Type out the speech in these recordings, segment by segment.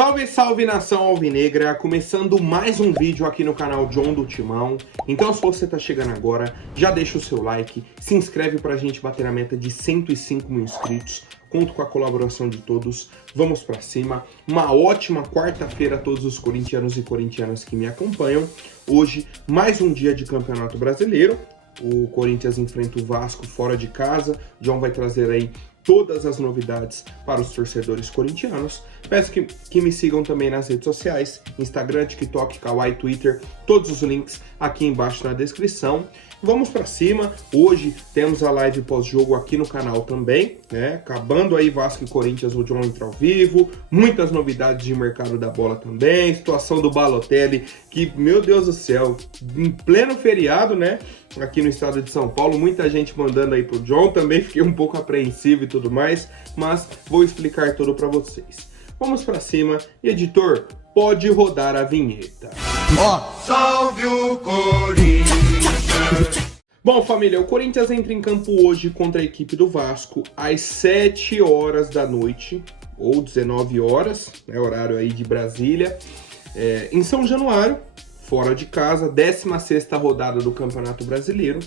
Salve, salve nação alvinegra, começando mais um vídeo aqui no canal John do Timão. Então se você tá chegando agora, já deixa o seu like, se inscreve pra gente bater a meta de 105 mil inscritos. Conto com a colaboração de todos, vamos pra cima. Uma ótima quarta-feira a todos os corintianos e corintianas que me acompanham. Hoje, mais um dia de Campeonato Brasileiro. O Corinthians enfrenta o Vasco fora de casa. John vai trazer aí todas as novidades para os torcedores corintianos. Peço que me sigam também nas redes sociais, Instagram, TikTok, Kawaii, Twitter, todos os links aqui embaixo na descrição. Vamos para cima, hoje temos a live pós-jogo aqui no canal também, né? Acabando aí Vasco e Corinthians, o John entra ao vivo, muitas novidades de mercado da bola também, situação do Balotelli, que, meu Deus do céu, em pleno feriado, né? Aqui no estado de São Paulo, muita gente mandando aí pro John, também fiquei um pouco apreensivo e tudo mais, mas vou explicar tudo para vocês. Vamos para cima e, editor, pode rodar a vinheta. Salve o Corinthians! Bom, família, o Corinthians entra em campo hoje contra a equipe do Vasco às 7 horas da noite, ou 19 horas, né, horário aí de Brasília, em São Januário, fora de casa, 16ª rodada do Campeonato Brasileiro.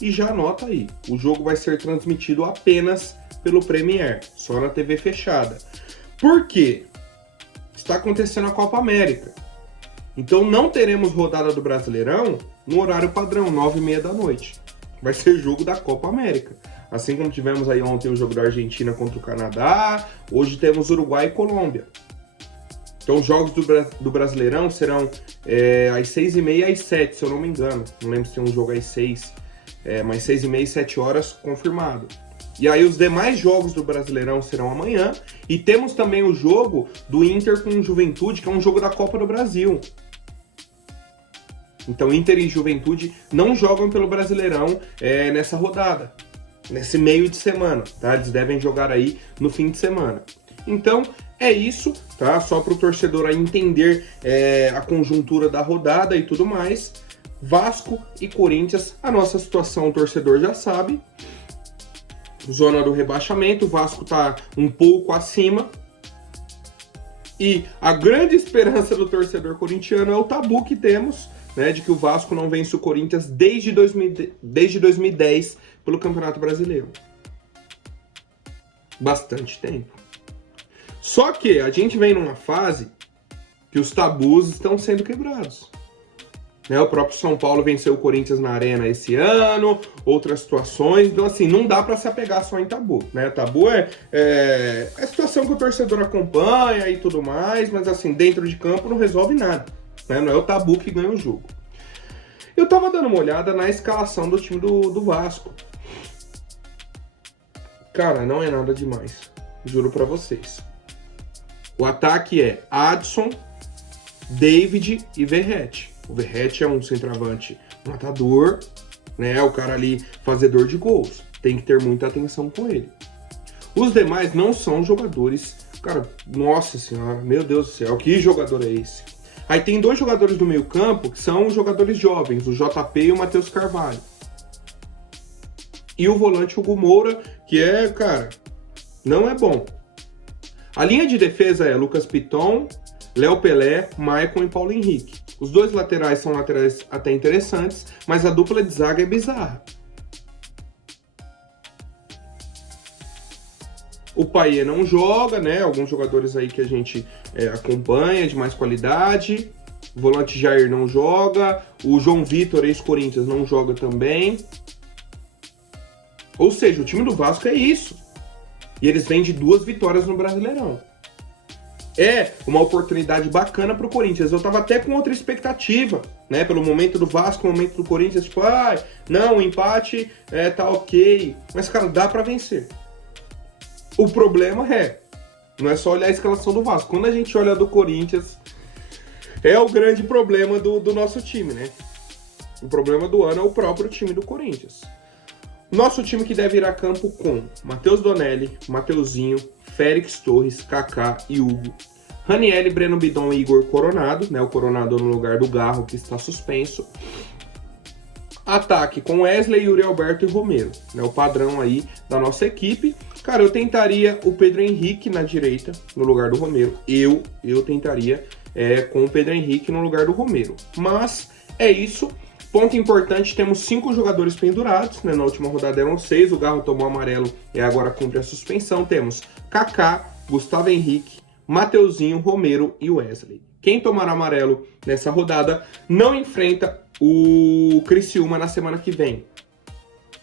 E já anota aí, o jogo vai ser transmitido apenas pelo Premier, só na TV fechada. Por quê? Está acontecendo a Copa América. Então não teremos rodada do Brasileirão no horário padrão, 9h30 da noite. Vai ser jogo da Copa América. Assim como tivemos aí ontem o jogo da Argentina contra o Canadá, hoje temos Uruguai e Colômbia. Então os jogos do Brasileirão serão às 6h30 e às 7h, se eu não me engano. Não lembro se tem um jogo às 6, mas 6h30 e 7 horas confirmado. E aí os demais jogos do Brasileirão serão amanhã. E temos também o jogo do Inter com Juventude, que é um jogo da Copa do Brasil. Então Inter e Juventude não jogam pelo Brasileirão nessa rodada, nesse meio de semana, tá? Eles devem jogar aí no fim de semana. Então é isso, tá? Só para o torcedor aí entender a conjuntura da rodada e tudo mais. Vasco e Corinthians, a nossa situação o torcedor já sabe. Zona do rebaixamento, o Vasco tá um pouco acima. E a grande esperança do torcedor corintiano é o tabu que temos, né, de que o Vasco não vence o Corinthians desde 2010 pelo Campeonato Brasileiro. Bastante tempo. Só que a gente vem numa fase que os tabus estão sendo quebrados. Né, o próprio São Paulo venceu o Corinthians na Arena esse ano, outras situações. Então, assim, não dá para se apegar só em tabu. Né? Tabu é a situação que o torcedor acompanha e tudo mais, mas, assim, dentro de campo não resolve nada. Né? Não é o tabu que ganha o jogo. Eu tava dando uma olhada na escalação do time do Vasco. Cara, não é nada demais. Juro pra vocês. O ataque é Adson, David e Verratti. O Verratti é um centroavante matador, né? O cara ali fazedor de gols. Tem que ter muita atenção com ele. Os demais não são jogadores... Cara, nossa senhora, meu Deus do céu, que jogador é esse? Aí tem dois jogadores do meio campo que são jogadores jovens, o JP e o Matheus Carvalho. E o volante Hugo Moura, que cara, não é bom. A linha de defesa é Lucas Piton, Léo Pelé, Maicon e Paulo Henrique. Os dois laterais são laterais até interessantes, mas a dupla de zaga é bizarra. O Payet não joga, né? Alguns jogadores aí que a gente acompanha de mais qualidade. O volante Jair não joga. O João Vitor, ex-Corinthians, não joga também. Ou seja, o time do Vasco é isso. E eles vêm de 2 vitórias no Brasileirão. É uma oportunidade bacana pro Corinthians. Eu tava até com outra expectativa, né? Pelo momento do Vasco, o momento do Corinthians, tipo, não, o empate tá ok. Mas, cara, dá pra vencer. O problema não é só olhar a escalação do Vasco. Quando a gente olha a do Corinthians, é o grande problema do nosso time, né? O problema do ano é o próprio time do Corinthians. Nosso time que deve ir a campo com Matheus Donelli, Mateuzinho, Félix Torres, Kaká e Hugo. Ranieri, Breno Bidon e Igor Coronado, né? O Coronado no lugar do Garro, que está suspenso. Ataque com Wesley, Yuri Alberto e Romero, né? O padrão aí da nossa equipe. Cara, eu tentaria o Pedro Henrique na direita, no lugar do Romero. Eu tentaria com o Pedro Henrique no lugar do Romero. Mas é isso. Ponto importante, temos 5 jogadores pendurados, né? Na última rodada eram 6, o Garro tomou amarelo e agora cumpre a suspensão. Temos Kaká, Gustavo Henrique, Mateuzinho, Romero e Wesley. Quem tomar amarelo nessa rodada não enfrenta o Criciúma na semana que vem,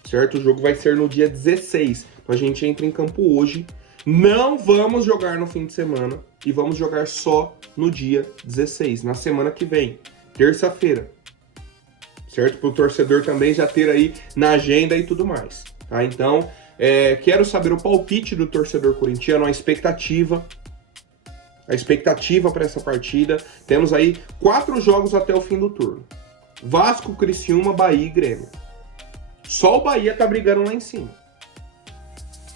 certo? O jogo vai ser no dia 16, então a gente entra em campo hoje. Não vamos jogar no fim de semana e vamos jogar só no dia 16, na semana que vem, terça-feira, certo? Para o torcedor também já ter aí na agenda e tudo mais, tá? Então, quero saber o palpite do torcedor corintiano, a expectativa para essa partida. Temos aí 4 jogos até o fim do turno. Vasco, Criciúma, Bahia e Grêmio. Só o Bahia tá brigando lá em cima.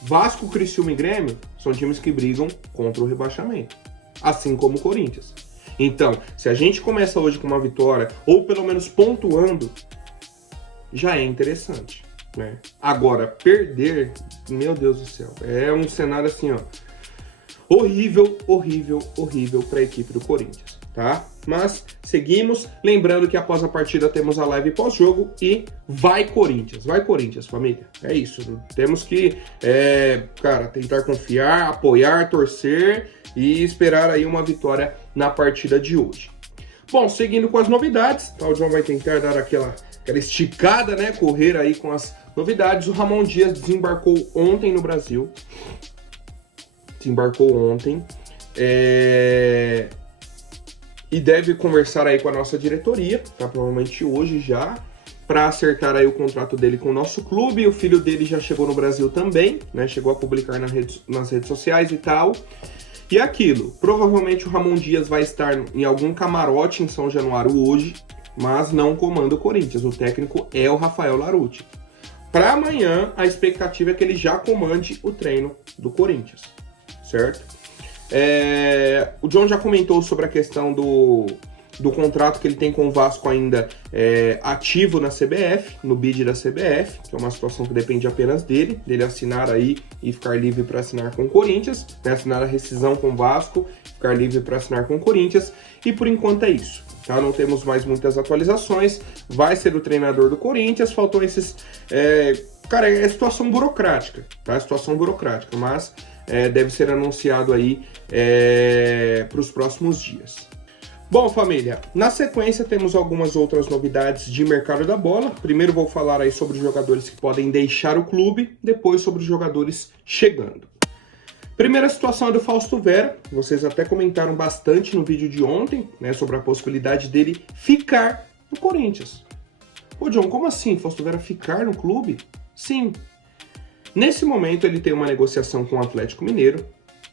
Vasco, Criciúma e Grêmio são times que brigam contra o rebaixamento, assim como o Corinthians. Então, se a gente começa hoje com uma vitória, ou pelo menos pontuando, já é interessante, né? Agora, perder, meu Deus do céu, é um cenário assim, ó, horrível para a equipe do Corinthians, tá? Mas seguimos, lembrando que após a partida temos a live pós-jogo e vai Corinthians, família. É isso, temos que, cara, tentar confiar, apoiar, torcer e esperar aí uma vitória na partida de hoje. Bom, seguindo com as novidades, tá? O João vai tentar dar aquela esticada, né? Correr aí com as novidades. O Ramon Dias desembarcou ontem no Brasil. E deve conversar aí com a nossa diretoria, tá? Provavelmente hoje já, para acertar aí o contrato dele com o nosso clube. O filho dele já chegou no Brasil também, né? Chegou a publicar nas redes sociais e tal. E aquilo, provavelmente o Ramon Dias vai estar em algum camarote em São Januário hoje, mas não comanda o Corinthians. O técnico é o Rafael Larucci. Para amanhã, a expectativa é que ele já comande o treino do Corinthians, certo? O John já comentou sobre a questão do contrato que ele tem com o Vasco ainda ativo na CBF, no bid da CBF, que é uma situação que depende apenas dele assinar aí e ficar livre para assinar com o Corinthians, né? Assinar a rescisão com o Vasco, ficar livre para assinar com o Corinthians, e por enquanto é isso, tá? Não temos mais muitas atualizações, vai ser o treinador do Corinthians, faltou esses... Cara, é situação burocrática, tá? Situação burocrática, mas deve ser anunciado aí para os próximos dias. Bom, família, na sequência temos algumas outras novidades de mercado da bola. Primeiro vou falar aí sobre os jogadores que podem deixar o clube, depois sobre os jogadores chegando. Primeira situação é do Fausto Vera, vocês até comentaram bastante no vídeo de ontem, né, sobre a possibilidade dele ficar no Corinthians. Pô, John, como assim Fausto Vera ficar no clube? Sim. Nesse momento ele tem uma negociação com o Atlético Mineiro.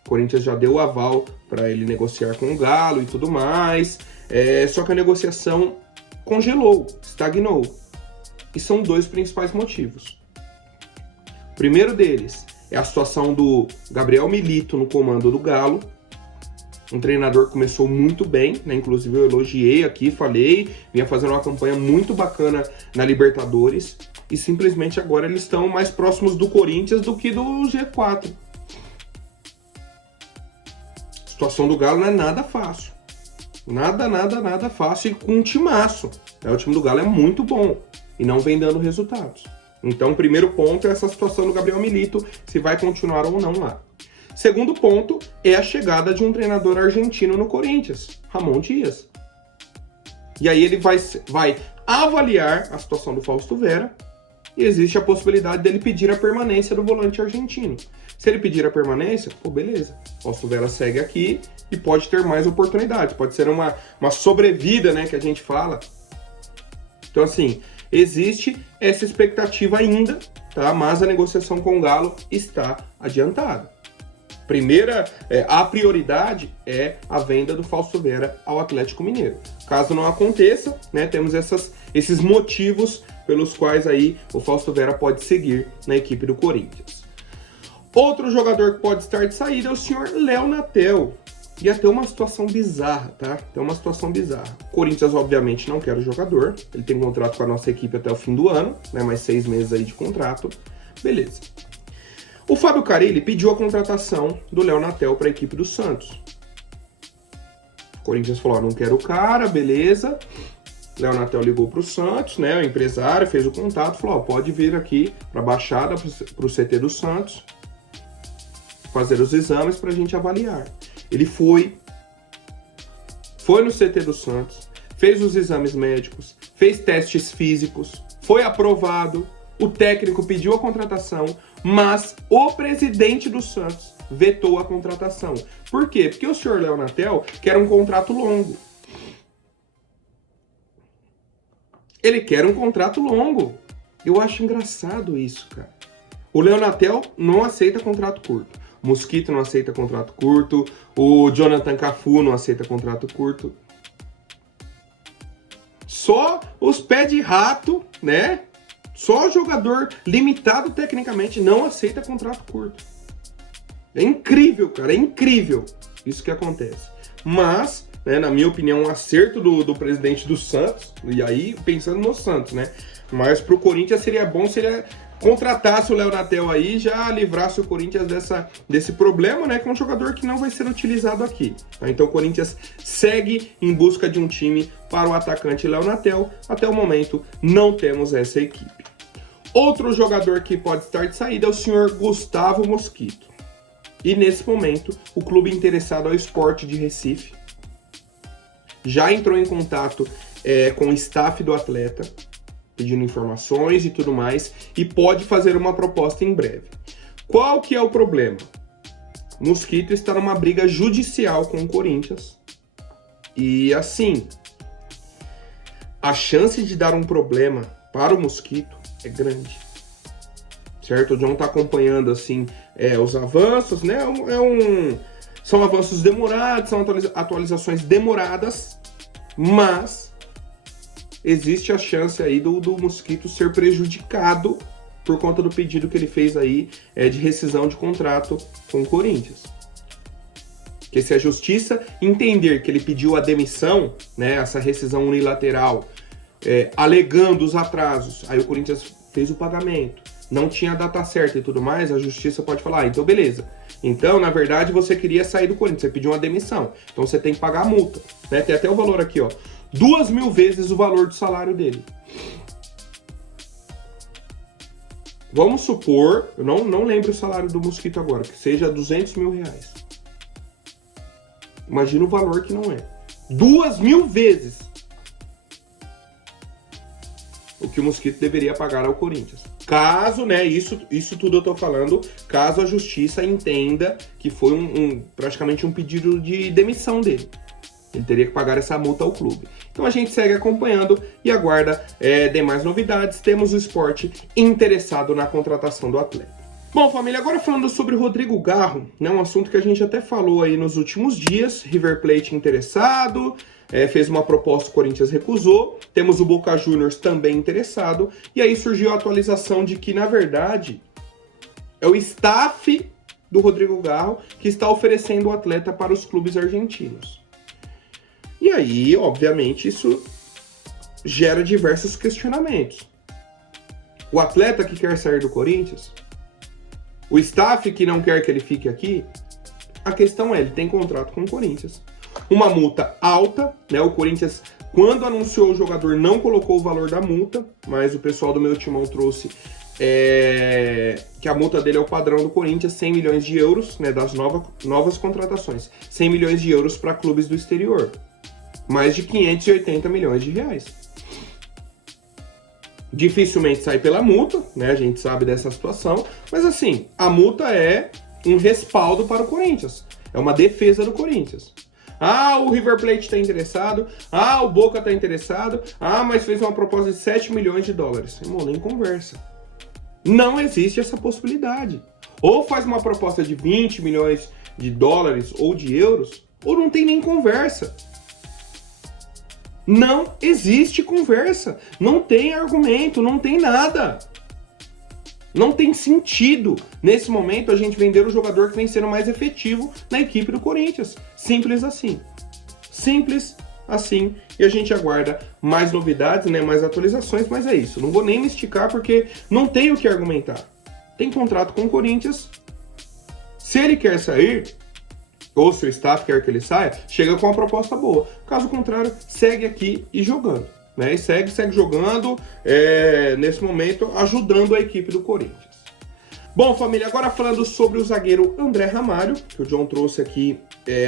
O Corinthians já deu o aval para ele negociar com o Galo e tudo mais. Só que a negociação congelou, estagnou. E são 2 principais motivos. O primeiro deles é a situação do Gabriel Milito no comando do Galo. Um treinador que começou muito bem, né? Inclusive eu elogiei aqui, falei, vinha fazendo uma campanha muito bacana na Libertadores. E simplesmente agora eles estão mais próximos do Corinthians do que do G4. A situação do Galo não é nada fácil. Nada fácil, e com um timaço. O time do Galo é muito bom e não vem dando resultados. Então o primeiro ponto é essa situação do Gabriel Milito, se vai continuar ou não lá. Segundo ponto é a chegada de um treinador argentino no Corinthians, Ramon Dias. E aí ele vai avaliar a situação do Fausto Vera e existe a possibilidade dele pedir a permanência do volante argentino. Se ele pedir a permanência, pô, beleza. Fausto Vera segue aqui e pode ter mais oportunidades. Pode ser uma sobrevida, né, que a gente fala. Então, assim, existe essa expectativa ainda, tá? Mas a negociação com o Galo está adiantada. A prioridade é a venda do Fausto Vera ao Atlético Mineiro. Caso não aconteça, né, temos esses motivos pelos quais aí o Fausto Vera pode seguir na equipe do Corinthians. Outro jogador que pode estar de saída é o senhor Léo Natel. ia ter uma situação bizarra, tá? Tem uma situação bizarra. O Corinthians, obviamente, não quer o jogador. Ele tem contrato com a nossa equipe até o fim do ano, né? Mais 6 meses aí de contrato. Beleza. O Fábio Carille pediu a contratação do Léo Natel para a equipe do Santos. O Corinthians falou, não quero o cara, beleza. Léo Natel ligou para o Santos, né? O empresário fez o contato, falou, pode vir aqui para a Baixada, para o CT do Santos, fazer os exames para a gente avaliar. Ele foi no CT do Santos, fez os exames médicos, fez testes físicos, foi aprovado, o técnico pediu a contratação, mas o presidente do Santos vetou a contratação. Por quê? Porque o senhor Léo Natel quer um contrato longo. Ele quer um contrato longo. Eu acho engraçado isso, cara. O Léo Natel não aceita contrato curto. O Mosquito não aceita contrato curto. O Jonathan Cafu não aceita contrato curto. Só os pés de rato, né? Só o jogador limitado tecnicamente não aceita contrato curto. É incrível, cara. É incrível isso que acontece. Mas, né, na minha opinião, um acerto do presidente do Santos. E aí, pensando no Santos, né? Mas pro Corinthians seria bom se ele contratasse o Léo Natel aí, já livrasse o Corinthians desse problema, né? Que é um jogador que não vai ser utilizado aqui. Tá? Então o Corinthians segue em busca de um time para o atacante Léo Natel. Até o momento não temos essa equipe. Outro jogador que pode estar de saída é o senhor Gustavo Mosquito. E nesse momento o clube interessado é o Sport de Recife. Já entrou em contato com o staff do atleta, pedindo informações e tudo mais, e pode fazer uma proposta em breve. Qual que é o problema? Mosquito está numa briga judicial com o Corinthians, e assim, a chance de dar um problema para o Mosquito é grande. Certo? O John está acompanhando assim, os avanços, né? São avanços demorados, são atualizações demoradas, mas existe a chance aí do Mosquito ser prejudicado por conta do pedido que ele fez aí de rescisão de contrato com o Corinthians. Que se a justiça entender que ele pediu a demissão, né, essa rescisão unilateral, alegando os atrasos, aí o Corinthians fez o pagamento, não tinha a data certa e tudo mais, a justiça pode falar, então beleza. Então, na verdade, você queria sair do Corinthians, você pediu uma demissão, então você tem que pagar a multa. Né? Tem até o valor aqui, ó. 2.000 vezes o valor do salário dele. Vamos supor, eu não lembro o salário do Mosquito agora, que seja 200 mil reais. Imagina o valor que não é. 2.000 vezes o que o Mosquito deveria pagar ao Corinthians. Caso, né, isso tudo eu tô falando, caso a justiça entenda que foi praticamente um pedido de demissão dele. Ele teria que pagar essa multa ao clube. Então a gente segue acompanhando e aguarda demais novidades. Temos o Sport interessado na contratação do atleta. Bom, família, agora falando sobre o Rodrigo Garro, né, um assunto que a gente até falou aí nos últimos dias. River Plate interessado, fez uma proposta, o Corinthians recusou. Temos o Boca Juniors também interessado. E aí surgiu a atualização de que, na verdade, é o staff do Rodrigo Garro que está oferecendo o atleta para os clubes argentinos. E aí, obviamente, isso gera diversos questionamentos. O atleta que quer sair do Corinthians, o staff que não quer que ele fique aqui, a questão é, ele tem contrato com o Corinthians. Uma multa alta, né? O Corinthians, quando anunciou o jogador, não colocou o valor da multa, mas o pessoal do meu timão trouxe que a multa dele é o padrão do Corinthians, 100 milhões de euros, né? Das novas contratações. 100 milhões de euros para clubes do exterior. Mais de 580 milhões de reais. Dificilmente sai pela multa, né? A gente sabe dessa situação. Mas assim, a multa é um respaldo para o Corinthians. É uma defesa do Corinthians. Ah, o River Plate está interessado. Ah, o Boca está interessado. Ah, mas fez uma proposta de 7 milhões de dólares. Irmão, nem conversa. Não existe essa possibilidade. Ou faz uma proposta de 20 milhões de dólares ou de euros, ou não tem nem conversa. Não existe conversa, não tem argumento, não tem nada. Não tem sentido, nesse momento, a gente vender o jogador que vem sendo mais efetivo na equipe do Corinthians. Simples assim. Simples assim. E a gente aguarda mais novidades, né, mais atualizações, mas é isso. Não vou nem me esticar porque não tenho o que argumentar. Tem contrato com o Corinthians. Se ele quer sair, ou se o staff quer que ele saia, chega com uma proposta boa. Caso contrário, segue aqui e jogando. Né? E segue jogando, nesse momento, ajudando a equipe do Corinthians. Bom, família, agora falando sobre o zagueiro André Ramalho, que o John trouxe aqui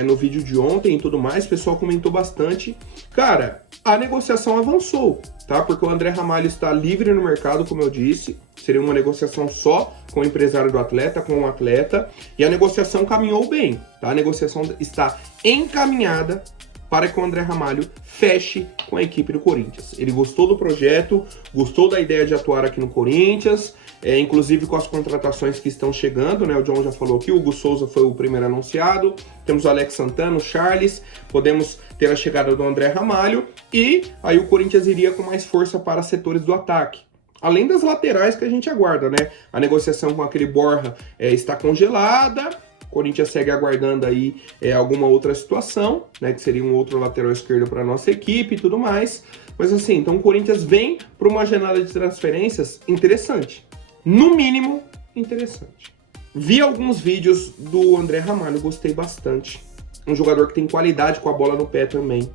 no vídeo de ontem e tudo mais, o pessoal comentou bastante. Cara, a negociação avançou, tá? Porque o André Ramalho está livre no mercado, como eu disse. Seria uma negociação só com o empresário do atleta, com o atleta. E a negociação caminhou bem, tá? A negociação está encaminhada para que o André Ramalho feche com a equipe do Corinthians. Ele gostou do projeto, gostou da ideia de atuar aqui no Corinthians, inclusive com as contratações que estão chegando, né? O John já falou aqui, o Hugo Souza foi o primeiro anunciado, temos o Alex Santana, o Charles, podemos ter a chegada do André Ramalho, e aí o Corinthians iria com mais força para setores do ataque. Além das laterais que a gente aguarda, né? A negociação com aquele Borja está congelada, o Corinthians segue aguardando aí alguma outra situação, né? Que seria um outro lateral esquerdo para a nossa equipe e tudo mais. Mas assim, então o Corinthians vem para uma janela de transferências interessante. No mínimo, interessante. Vi alguns vídeos do André Ramalho, gostei bastante. Um jogador que tem qualidade com a bola no pé também.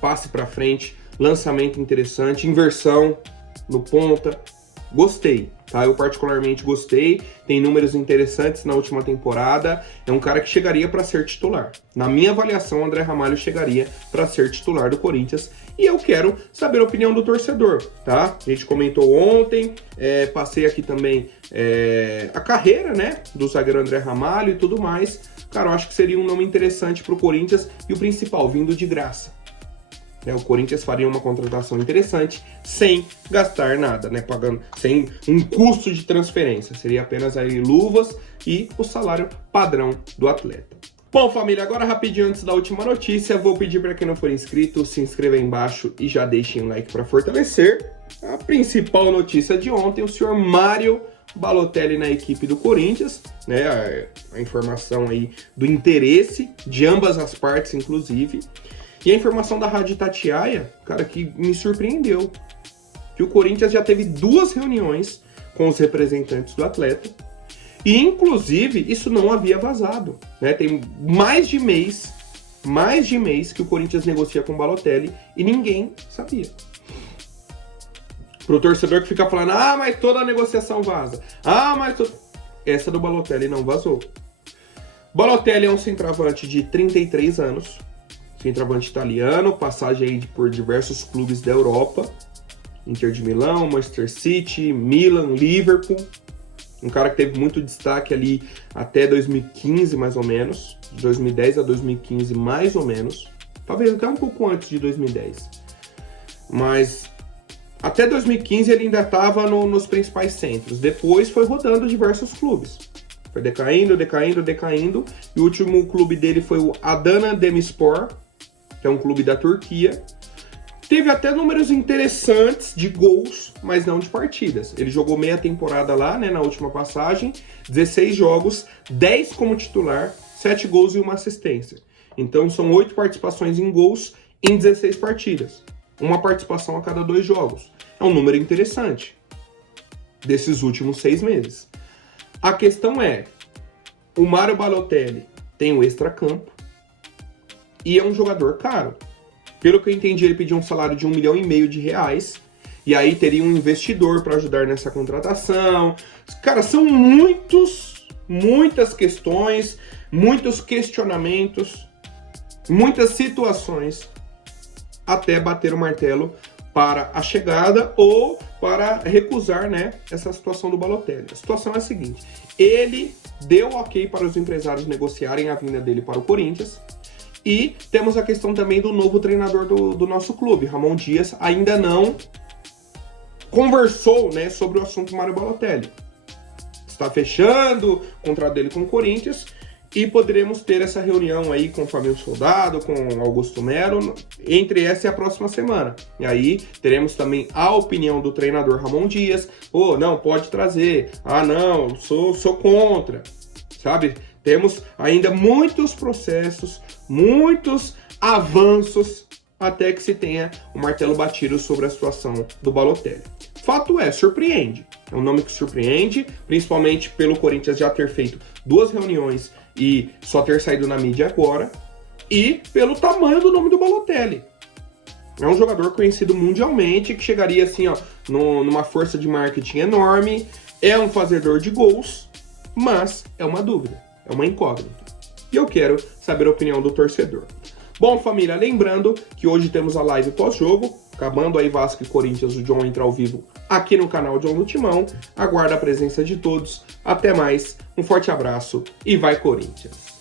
Passe para frente, lançamento interessante, inversão no ponta. Gostei, tá? Eu particularmente gostei. Tem números interessantes na última temporada. É um cara que chegaria para ser titular. Na minha avaliação, o André Ramalho chegaria para ser titular do Corinthians. E eu quero saber a opinião do torcedor, tá? A gente comentou ontem, passei aqui também a carreira, né, do zagueiro André Ramalho e tudo mais. Cara, eu acho que seria um nome interessante para o Corinthians e o principal, vindo de graça. O Corinthians faria uma contratação interessante sem gastar nada, né? Pagando, sem um custo de transferência. Seria apenas aí luvas e o salário padrão do atleta. Bom, família, agora rapidinho antes da última notícia, vou pedir para quem não for inscrito, se inscreva aí embaixo e já deixem um like para fortalecer. A principal notícia de ontem, o senhor Mário Balotelli na equipe do Corinthians, né? A informação aí do interesse de ambas as partes, inclusive. E a informação da Rádio Itatiaia, cara, que me surpreendeu, que o Corinthians já teve 2 reuniões com os representantes do atleta, e inclusive isso não havia vazado, né? Tem mais de mês que o Corinthians negocia com o Balotelli e ninguém sabia. Pro torcedor que fica falando, mas toda a negociação vaza, essa do Balotelli não vazou. Balotelli é um centroavante de 33 anos, centroavante italiano, passagem aí por diversos clubes da Europa, Inter de Milão, Manchester City, Milan, Liverpool, um cara que teve muito destaque ali até 2015 mais ou menos, de 2010 a 2015 mais ou menos, talvez até um pouco antes de 2010, mas até 2015 ele ainda estava nos principais centros, depois foi rodando diversos clubes. Foi decaindo, e o último clube dele foi o Adana Demirspor, que é um clube da Turquia. Teve até números interessantes de gols, mas não de partidas. Ele jogou meia temporada lá, né, na última passagem, 16 jogos, 10 como titular, 7 gols e 1 assistência. Então são 8 participações em gols em 16 partidas. Uma participação a cada 2 jogos. É um número interessante desses últimos 6 meses. A questão é, o Mário Balotelli tem o extracampo e é um jogador caro. Pelo que eu entendi, ele pediu um salário de R$1,5 milhão, e aí teria um investidor para ajudar nessa contratação. Cara, são muitas questões, muitos questionamentos, muitas situações até bater o martelo para a chegada ou para recusar, né, essa situação do Balotelli. A situação é a seguinte, ele deu ok para os empresários negociarem a vinda dele para o Corinthians, e temos a questão também do novo treinador do nosso clube, Ramon Dias, ainda não conversou, né, sobre o assunto Mário Balotelli. Está fechando o contrato dele com o Corinthians e poderemos ter essa reunião aí com o Fabinho Soldado, com Augusto Melo, entre essa e a próxima semana. E aí teremos também a opinião do treinador Ramon Dias. Pô, não, pode trazer. Ah, não, sou contra. Sabe? Temos ainda muitos processos, muitos avanços até que se tenha o martelo batido sobre a situação do Balotelli. Fato é, surpreende. É um nome que surpreende, principalmente pelo Corinthians já ter feito 2 reuniões e só ter saído na mídia agora, e pelo tamanho do nome do Balotelli. É um jogador conhecido mundialmente, que chegaria assim, ó, numa força de marketing enorme, é um fazedor de gols, mas é uma dúvida, é uma incógnita. E eu quero saber a opinião do torcedor. Bom, família, lembrando que hoje temos a live pós-jogo, acabando aí Vasco e Corinthians, o John entra ao vivo aqui no canal John do Timão. Aguardo a presença de todos. Até mais, um forte abraço e vai Corinthians!